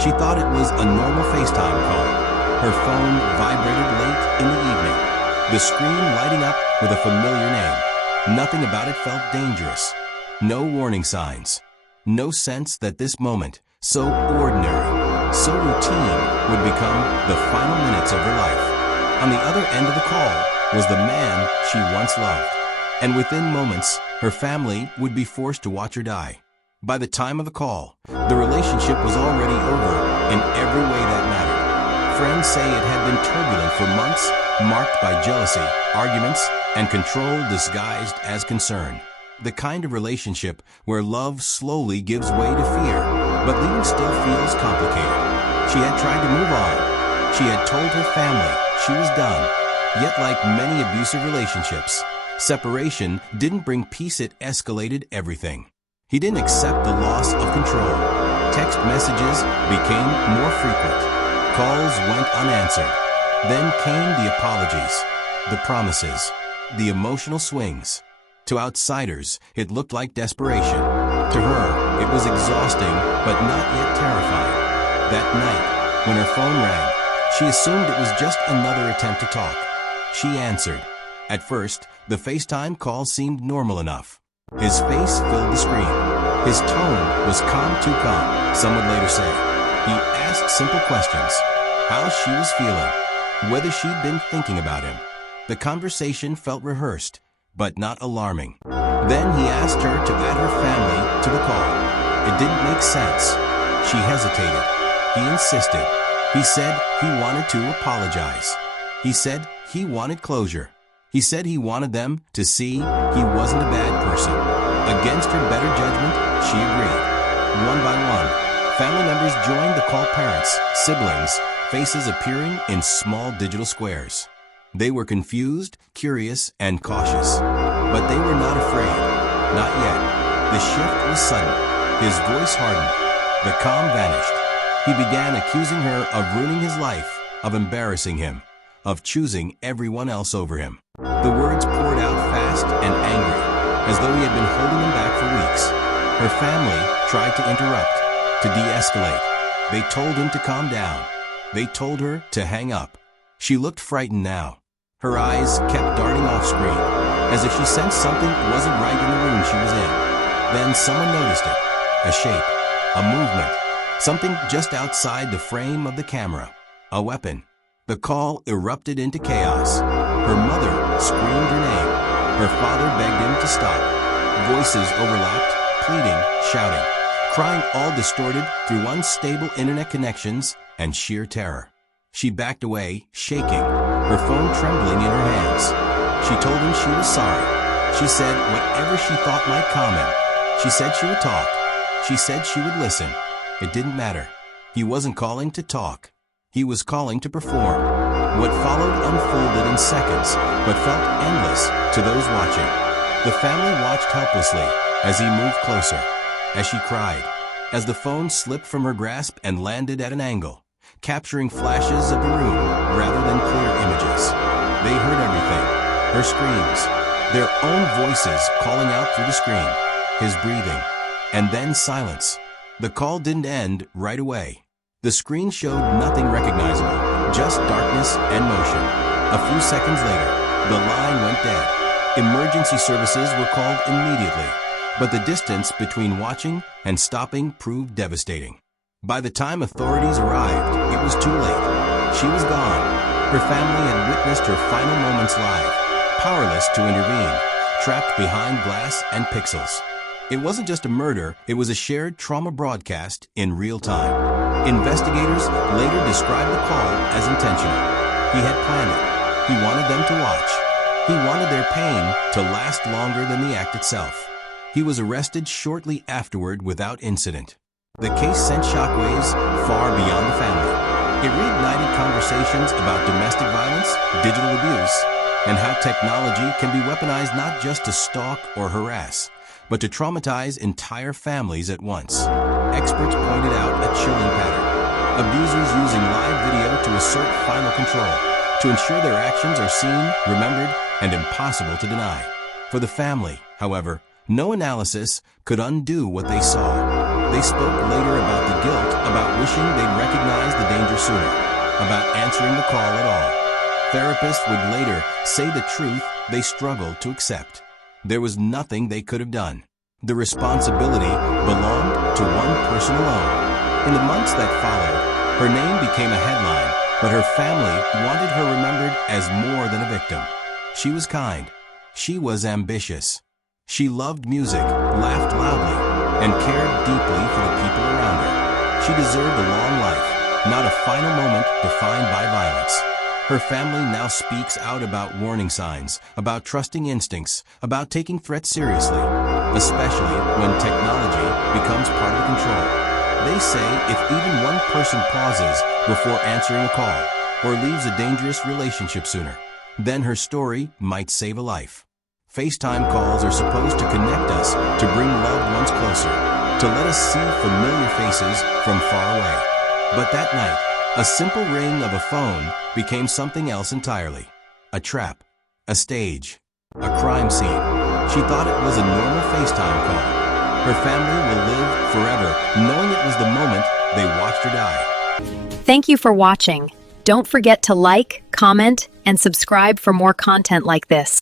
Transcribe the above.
She thought it was a normal Facetime call. Her phone vibrated late in the evening, the screen lighting up with a familiar name. Nothing about it felt dangerous. No warning signs. No sense that this moment, so ordinary, so routine, would become the final minutes of her life. On the other end of the call was the man she once loved. And within moments, her family would be forced to watch her die. By the time of the call, the relationship was already over in every way that mattered. Friends say it had been turbulent for months, marked by jealousy, arguments, and control disguised as concern. The kind of relationship where love slowly gives way to fear, but leaving still feels complicated. She had tried to move on. She had told her family she was done. Yet like many abusive relationships, separation didn't bring peace, it escalated everything. He didn't accept the loss of control. Text messages became more frequent. Calls went unanswered. Then came the apologies, the promises, the emotional swings. To outsiders, it looked like desperation. To her, it was exhausting, but not yet terrifying. That night, when her phone rang, she assumed it was just another attempt to talk. She answered. At first, the FaceTime call seemed normal enough. His face filled the screen. His tone was calm, too calm, some would later say. He asked simple questions. How she was feeling, whether she'd been thinking about him. The conversation felt rehearsed, but not alarming. Then he asked her to add her family to the call. It didn't make sense. She hesitated. He insisted. He said he wanted to apologize. He said he wanted closure. He said he wanted them to see he wasn't a bad person. Against her better judgment, she agreed. One by one, family members joined the call. Parents, siblings, faces appearing in small digital squares. They were confused, curious, and cautious. But they were not afraid. Not yet. The shift was sudden. His voice hardened. The calm vanished. He began accusing her of ruining his life, of embarrassing him, of choosing everyone else over him. The words poured out fast and angry, as though he had been holding them back for weeks. Her family tried to interrupt, to de-escalate. They told him to calm down. They told her to hang up. She looked frightened now. Her eyes kept darting off screen, as if she sensed something wasn't right in the room she was in. Then someone noticed it. A shape, a movement, something just outside the frame of the camera. A weapon. The call erupted into chaos. Her mother screamed her name. Her father begged him to stop. Voices overlapped, pleading, shouting, crying, all distorted through unstable internet connections and sheer terror. She backed away, shaking, her phone trembling in her hands. She told him she was sorry. She said whatever she thought might calm him. She said she would talk. She said she would listen. It didn't matter. He wasn't calling to talk. He was calling to perform. What followed unfolded in seconds, but felt endless to those watching. The family watched helplessly as he moved closer, as she cried, as the phone slipped from her grasp and landed at an angle, capturing flashes of the room rather than clear images. They heard everything, her screams, their own voices calling out through the screen, his breathing, and then silence. The call didn't end right away. The screen showed nothing recognizable, just darkness and motion. A few seconds later, the line went dead. Emergency services were called immediately, but the distance between watching and stopping proved devastating. By the time authorities arrived, it was too late. She was gone. Her family had witnessed her final moments live, powerless to intervene, trapped behind glass and pixels. It wasn't just a murder, it was a shared trauma broadcast in real time. Investigators later described the call as intentional. He had planned it. He wanted them to watch. He wanted their pain to last longer than the act itself. He was arrested shortly afterward without incident. The case sent shockwaves far beyond the family. It reignited conversations about domestic violence, digital abuse, and how technology can be weaponized not just to stalk or harass, but to traumatize entire families at once. Experts pointed out a chilling pattern. Abusers using live video to assert final control, to ensure their actions are seen, remembered, and impossible to deny. For the family, however, no analysis could undo what they saw. They spoke later about the guilt, about wishing they'd recognized the danger sooner, about answering the call at all. Therapists would later say the truth they struggled to accept. There was nothing they could have done. The responsibility belonged to one person alone. In the months that followed, her name became a headline, but her family wanted her remembered as more than a victim. She was kind. She was ambitious. She loved music, laughed loudly, and cared deeply for the people around her. She deserved a long life, not a final moment defined by violence. Her family now speaks out about warning signs, about trusting instincts, about taking threats seriously, especially when technology becomes part of control. They say if even one person pauses before answering a call or leaves a dangerous relationship sooner, then her story might save a life. FaceTime calls are supposed to connect us, to bring loved ones closer, to let us see familiar faces from far away. But that night, a simple ring of a phone became something else entirely. A trap, a stage, a crime scene. She thought it was a normal FaceTime call. Her family will live forever knowing it was the moment they watched her die. Thank you for watching. Don't forget to like, comment, and subscribe for more content like this.